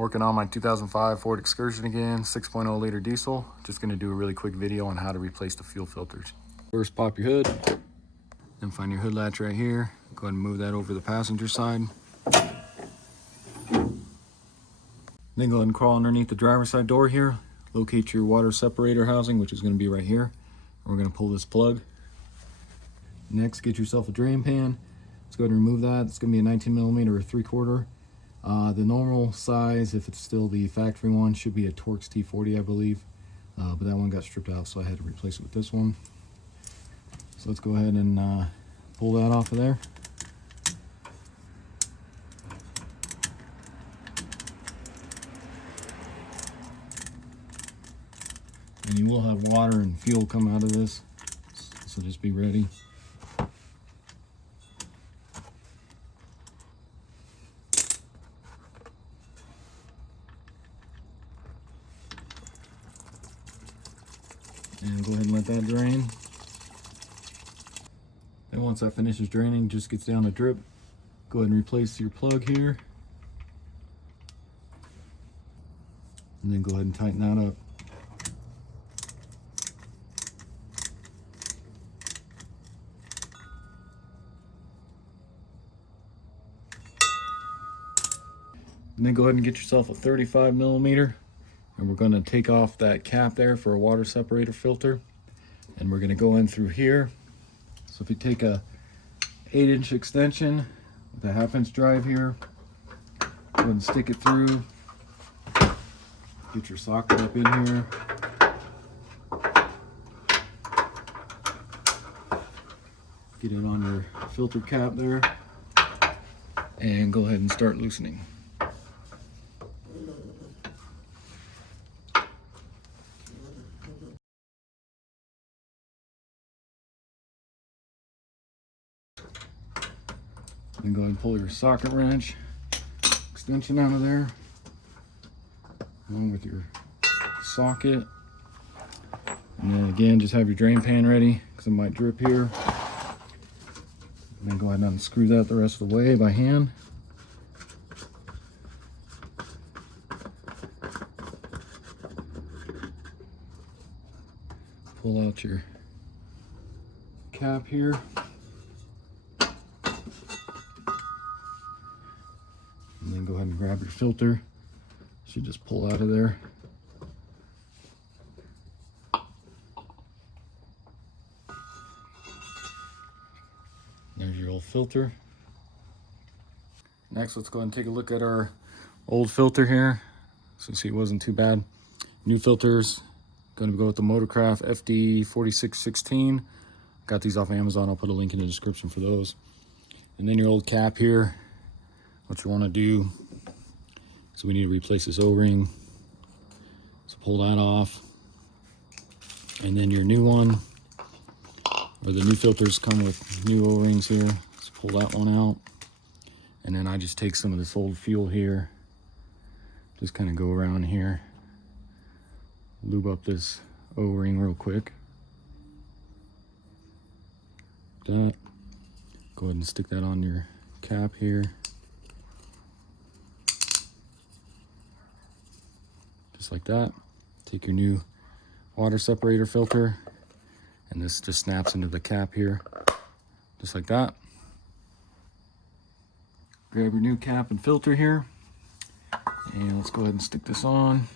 Working on my 2005 Ford Excursion again, 6.0 liter diesel. Just gonna do a really quick video on how to replace the fuel filters. First, pop your hood, then find your hood latch right here. Go ahead and move that over the passenger side. Then go ahead and crawl underneath the driver's side door here. Locate your water separator housing, which is gonna be right here. We're gonna pull this plug. Next, get yourself a drain pan. Let's go ahead and remove that. It's gonna be a 19 millimeter or 3/4. The normal size, if it's still the factory one, should be a Torx T40, I believe. But that one got stripped out, so I had to replace it with this one. So let's go ahead and pull that off of there. And you will have water and fuel come out of this, so just be ready. And go ahead and let that drain. Then once that finishes draining, just gets down to drip, go ahead and replace your plug here. And then go ahead and tighten that up. And then go ahead and get yourself a 35 millimeter. And we're going to take off that cap there for a water separator filter. And we're going to go in through here. So if you take a 8-inch extension with a 1/2-inch drive here, go ahead and stick it through. Get your socket up in here. Get it on your filter cap there. And go ahead and start loosening. Then go ahead and pull your socket wrench extension out of there, along with your socket. And then again, just have your drain pan ready because it might drip here. And then go ahead and unscrew that the rest of the way by hand. Pull out your cap here. And then go ahead and grab your filter. Should just pull out of there. There's your old filter. Next, let's go ahead and take a look at our old filter here. So you see it wasn't too bad. New filters, going to go with the Motorcraft FD4616. Got these off Amazon. I'll put a link in the description for those. And then your old cap here. What you want to do, so we need to replace this O-ring. So pull that off. And then your new one, or the new filters come with new O-rings here. So pull that one out. And then I just take some of this old fuel here. Just kind of go around here. Lube up this O-ring real quick. That. Go ahead and stick that on your cap here. Just like that. Take your new water separator filter, and this just snaps into the cap here, just like that. Grab your new cap and filter here, and let's go ahead and stick this on.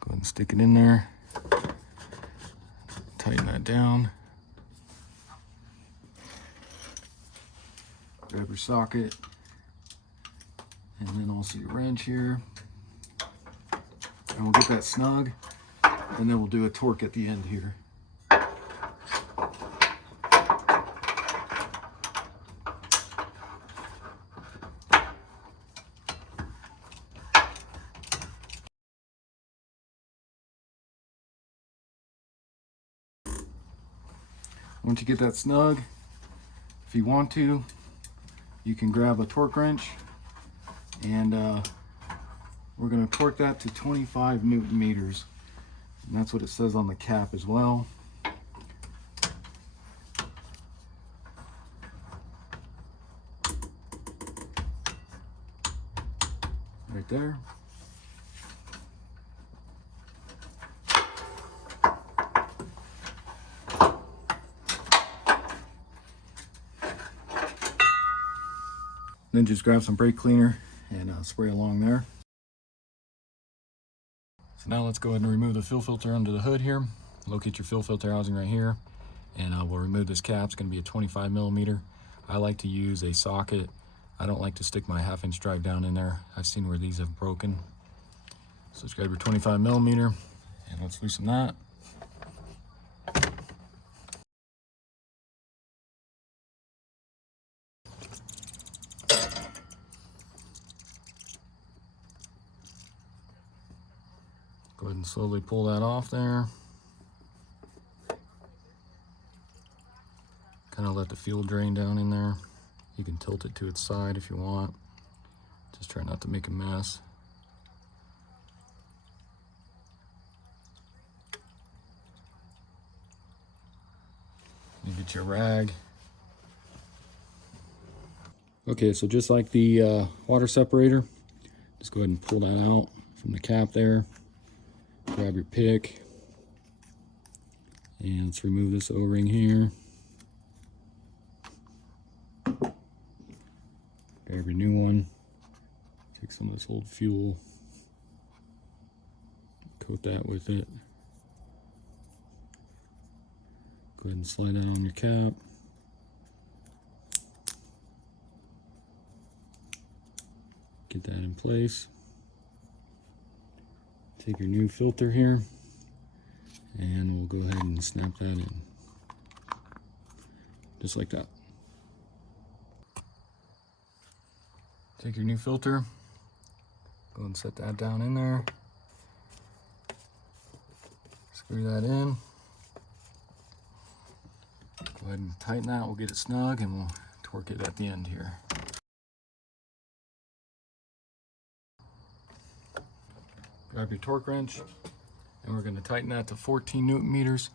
Go ahead and stick it in there. Tighten that down. Grab your socket. And then also your wrench here. And we'll get that snug. And then we'll do a torque at the end here. Once you get that snug, if you want to, you can grab a torque wrench. And we're going to torque that to 25 Newton meters. And that's what it says on the cap as well. right there. Then just grab some brake cleaner and spray along there. So now let's go ahead and remove the fuel filter under the hood here. Locate your fuel filter housing right here, and we'll remove this cap. It's going to be a 25 millimeter. I like to use a socket. I don't like to stick my 1/2 inch drive down in there. I've seen where these have broken. So let's grab your 25 millimeter and let's loosen that. Go ahead and slowly pull that off there. Kind of let the fuel drain down in there. You can tilt it to its side if you want. Just try not to make a mess. You get your rag. Okay, so just like the water separator, just go ahead and pull that out from the cap there. Grab your pick, and let's remove this O-ring here. Grab your new one. Take some of this old fuel, coat that with it. Go ahead and slide that on your cap. Get that in place. Take your new filter here, and we'll go ahead and snap that in. Just like that. Take your new filter, go and set that down in there. Screw that in. Go ahead and tighten that, we'll get it snug, and we'll torque it at the end here. Grab your torque wrench, and we're going to tighten that to 14 Newton meters,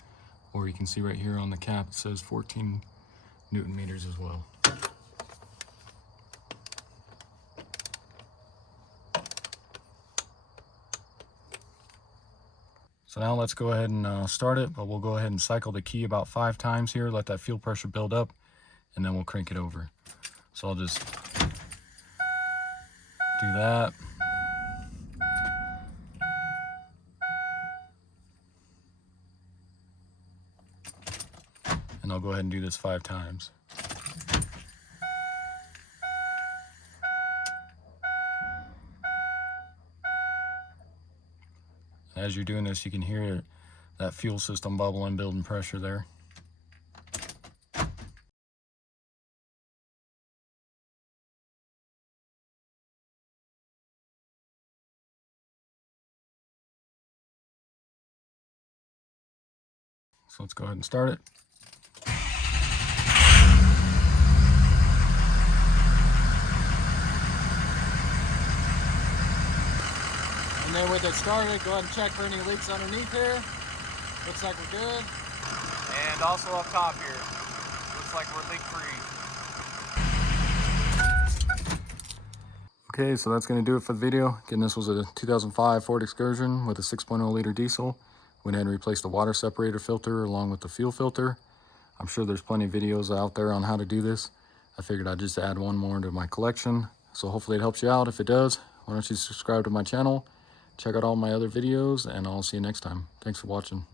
or you can see right here on the cap it says 14 Newton meters as well. So now let's go ahead and start it, but we'll go ahead and cycle the key about 5 times here, let that fuel pressure build up, and then we'll crank it over. So I'll just do that. And I'll go ahead and do this 5 times. As you're doing this, you can hear that fuel system bubbling, building pressure there. So let's go ahead and start it. And then with it started, go ahead and check for any leaks underneath here. Looks like we're good. And also up top here, looks like we're leak free. Okay, so that's going to do it for the video. Again, this was a 2005 Ford Excursion with a 6.0 liter diesel. Went ahead and replaced the water separator filter along with the fuel filter. I'm sure there's plenty of videos out there on how to do this. I figured I'd just add one more to my collection. So hopefully it helps you out. If it does, why don't you subscribe to my channel, check out all my other videos, and I'll see you next time. Thanks for watching.